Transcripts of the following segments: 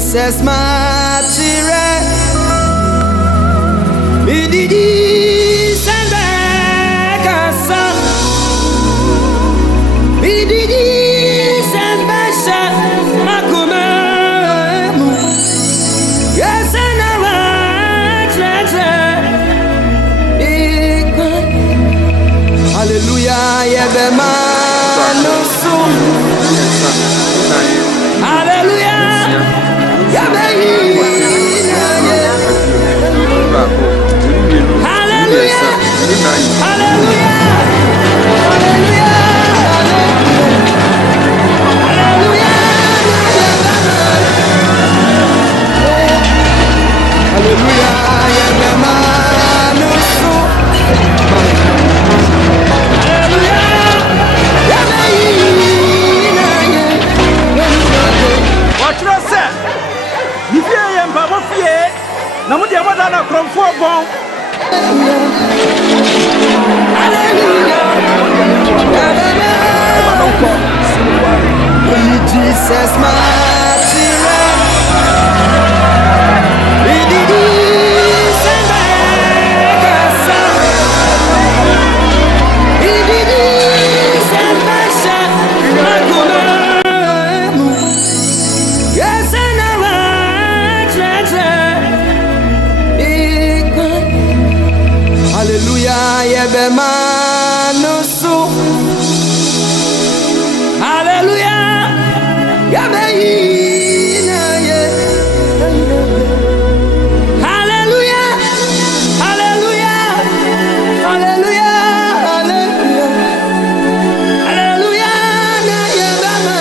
Jesus matire me didi sende kasa me didi sende sha makuma yes and hallelujah yebema no so hallelujah Jesus hallelujah yebema no so hallelujah yabeina ye hallelujah hallelujah hallelujah hallelujah hallelujah na yebema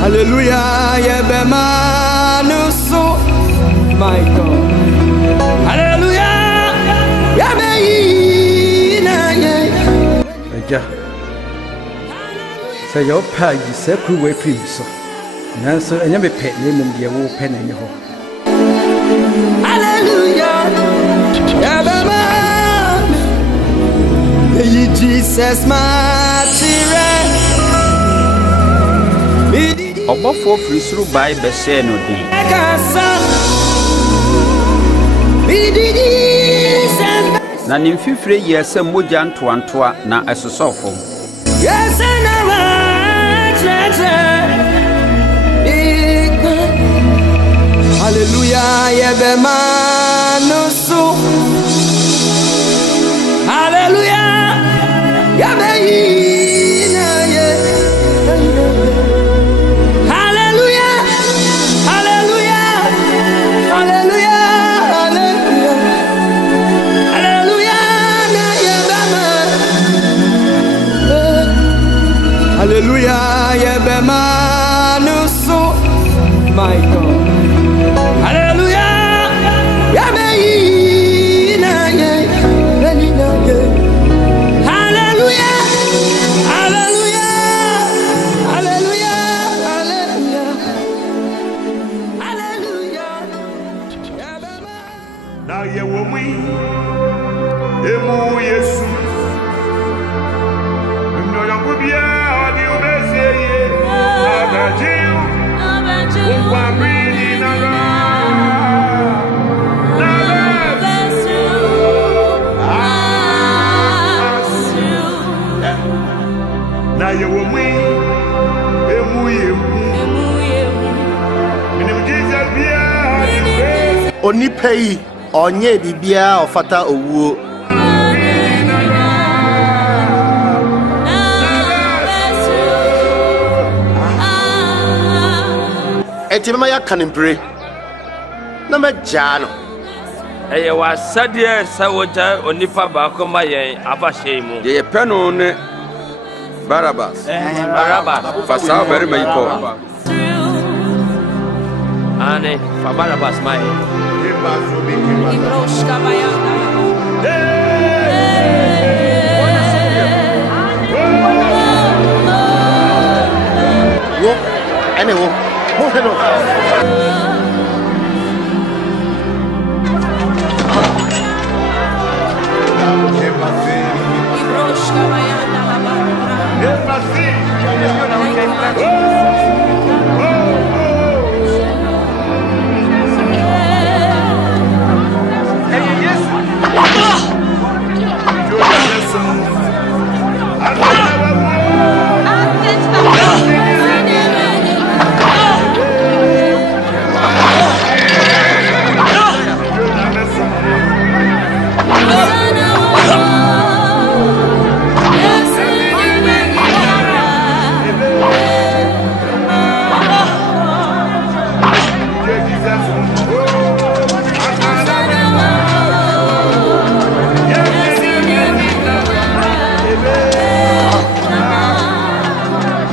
hallelujah yebema no so my God. Say your pie is circle way free so. Nancy and you may pet name and your pen in your home. Hallelujah. Jesus matire. Obo for free through by Bessie no day. Na nimfifre yese moja ntoantoa na asosofo. Yes and hallelujah yebema no so hallelujah yabeina ye hallelujah hallelujah hallelujah hallelujah hallelujah na yebema hallelujah yebema no so my God. Hallelujah. Yabeina ye. Hallelujah. Hallelujah. Hallelujah. Hallelujah. Hallelujah. Na ye womi emu Yesu. Nyo yakubia odi ubeseye. Abajiu. Ukwabini nara. Na ye womi emu Minim Jesus bia onipa yi onye bibia ofata owuo etimema ya kanempre na majano eye wa sadie sawoja onipa ba ko ma yen abahye mu Ye peno ne Barabas. Barabas Fasa very may call. Ane fa Barabas mai wo ene wo mo heno Yes,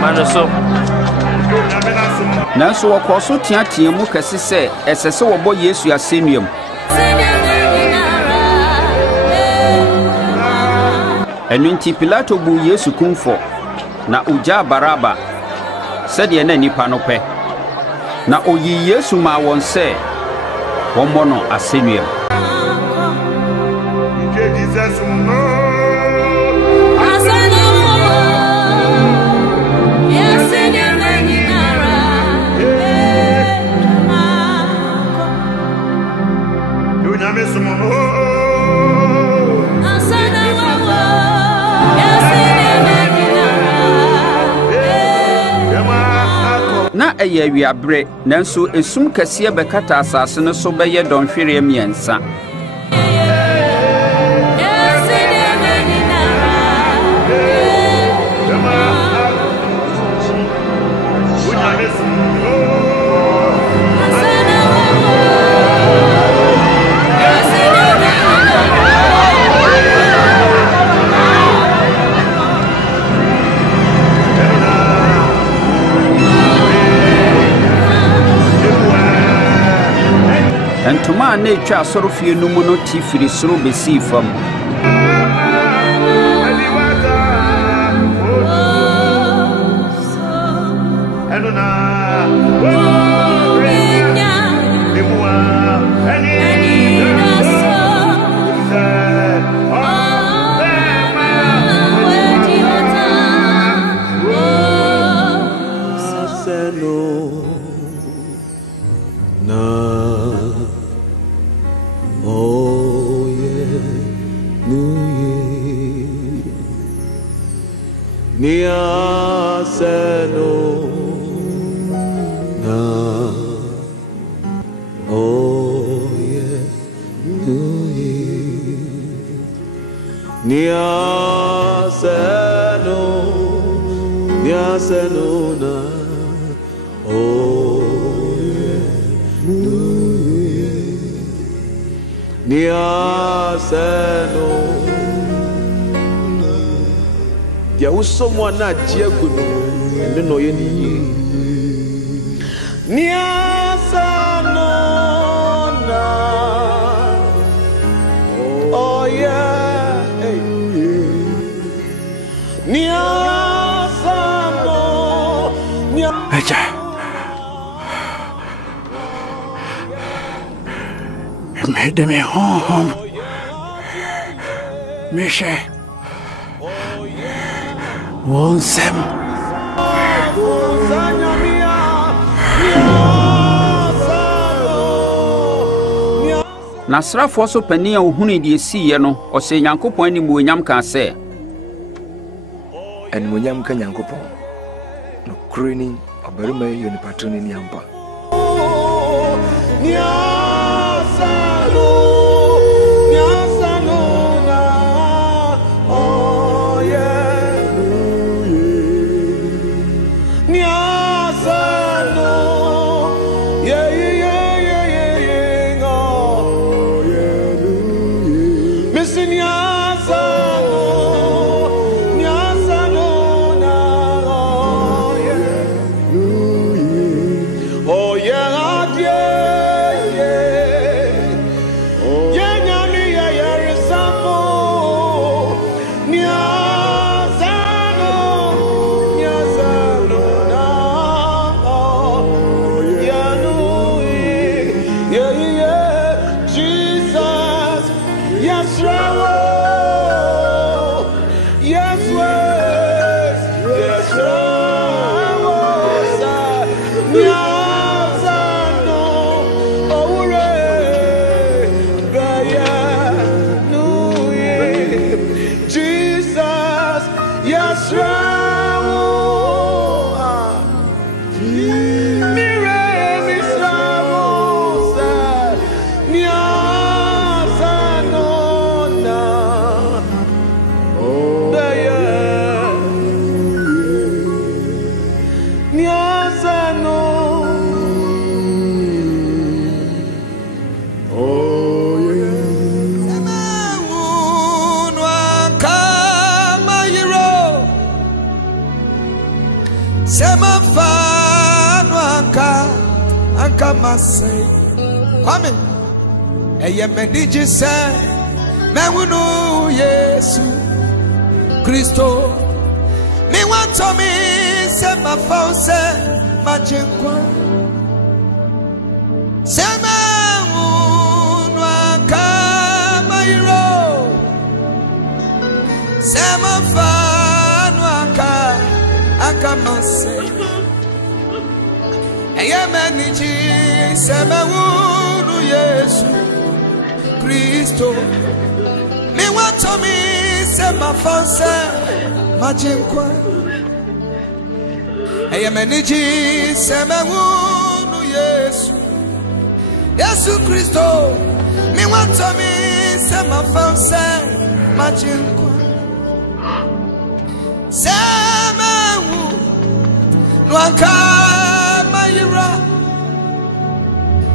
Manoso. Nanso wɔkɔ so teatea mu kɛse sɛ ɛsɛ sɛ wɔbɔ Yesu asɛnnuam. Ɛno nti Pilato bu Yesu kumfɔ na ogyaa Baraba sɛdeɛ na nipa no pɛ. Na oyi Yesu ma wɔn sɛ wɔmmɔ no asɛnnuam. Na ɛyɛ awiaberɛ nanso esum kɛseɛ bɛkata asase no so bɛyɛ dɔnhwereɛ mmiɛnsa. Ntoma a na-etwa asɔrofie no mu no ti firi soro besii fam. Someone not Diagono and the Noyani. Oh, yeah. Aja. Made me home. Misha. Wonsem. Nasrafoɔ so panin a ohunu die siiɛ no ɔsɛ Nyankopɔn animuonyam ka sɛ animuonyam ka Nyankopɔn no kroni ɔbarima yɛ nipa tuni ni ampa. Oh yeah, Sema fanu anka masay. Kwame. Eye meniji se mewunu Yesu Kristo. Me want to me sema fause machinkwa. Sema unu anka mayro. Sema fanu anka masay. Eye meniji sema unu Yesu Kristo. Me want to me sema fause machinkwa. Eye meniji sema unu Yesu Kristo. Me want to me sema fause machinkwa. Sema unu anka mayira.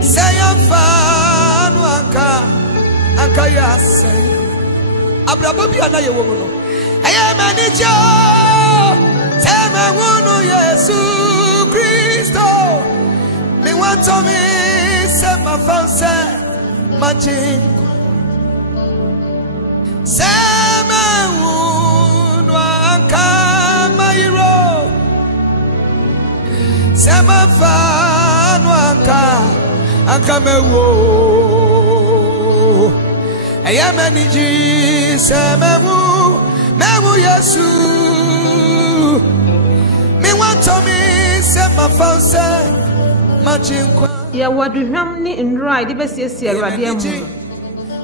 Say fanu anka ya say. Abrabo bi ana ye wo mu no. Eye manager. Sema wunu Yesu Kristo. Me want to me sema fanse machi. Sema wunu anka mayiro. Sema fanu anka mewo. Eye maniji sema mewu Yesu. Me want to me sema fanse machinkwa. Ya waduhwam ni nrai de besiesie awrade amu.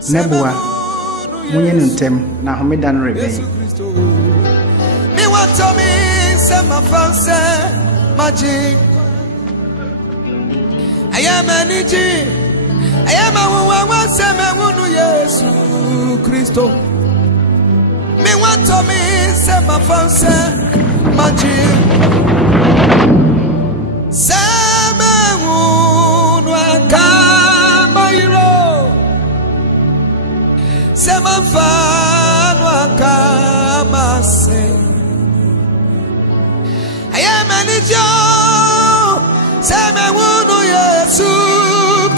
Nebua munye ntem na homeda no rebe. Me want to me sema fanse machinkwa. Aya maniji ayama wa sema wunu Yesu Kristo. Me want to me sema fanse machinkwa. Sema wunu anka mayro. Sema fanu anka masay. Ayama nijo. Sema wunu Yesu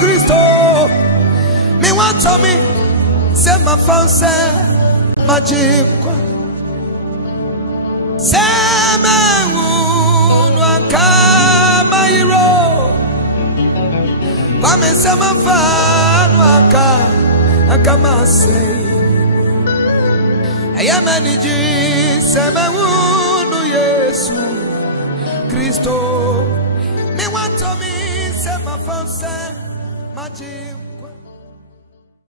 Kristo. Me want to me sema fanse machinkwa. Sema wunu anka mayro. Kwame sema fanu anka masay. Ayama niji sema wunu Yesu Kristo. Me want to me sema fanse machinkwa.